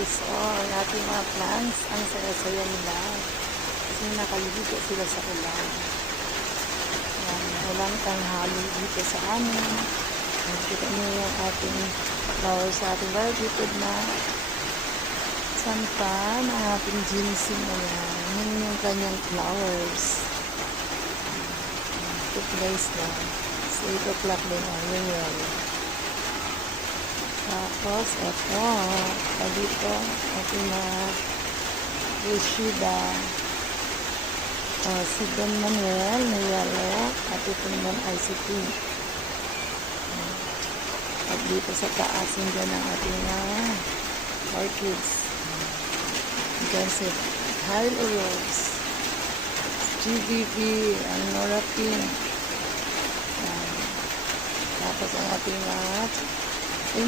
guys, oh, ang ating mga plants, ang saya-saya nila. Kasi nakaligo sila sa ulan. Yan, ulan tanghali dito sa amin. Nakikita niyo yung ating flowers sa ating variegated na sanpan, ang ating ginseng na yan. Yun yung kanyang flowers. 2 place na. Sa 8 o'clock din ang yun. Tapos, eto, dito, ating mga Rishida, si Don Manuel na yellow, at ito naman ay si pink. At dito sa taas, dyan ang ating mga orchids. Dyan si Hylo Rose, GVP, ang Nora Pink. Tapos ang ating mga